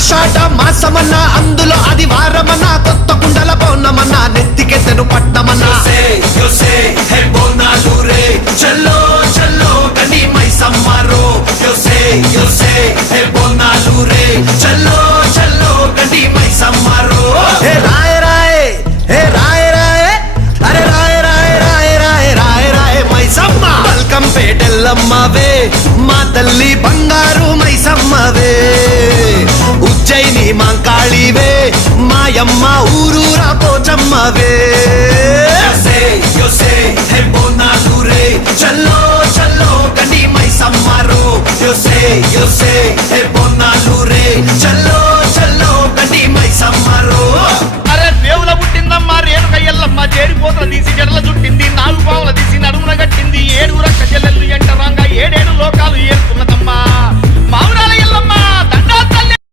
ఆషాఢ మాసమన్న అందులో అది వారమన్న కొత్త కుండల పౌర్ణమన్న నెత్తికెత్తెను పట్టమన్న చల్లో చల్లో కని మైసమ్మరో బోనాలు రే చల్లో చల్లో కని మైసమ్మరో హే రాయ రాయ హే రాయ రాయ అరే రాయ రాయ రాయ రాయ రాయ రాయ మైసమ్మ బల్కం పేటెల్లమ్మవే మా తల్లి బంగారు మైసమ్మవే ఉజ్జయిని మాంకాళివే మాయమ్మ ఊరూరా పోచమ్మవే బోనాలు రే చల్లో చల్లో కని మైసమ్మరో yo sé, hey,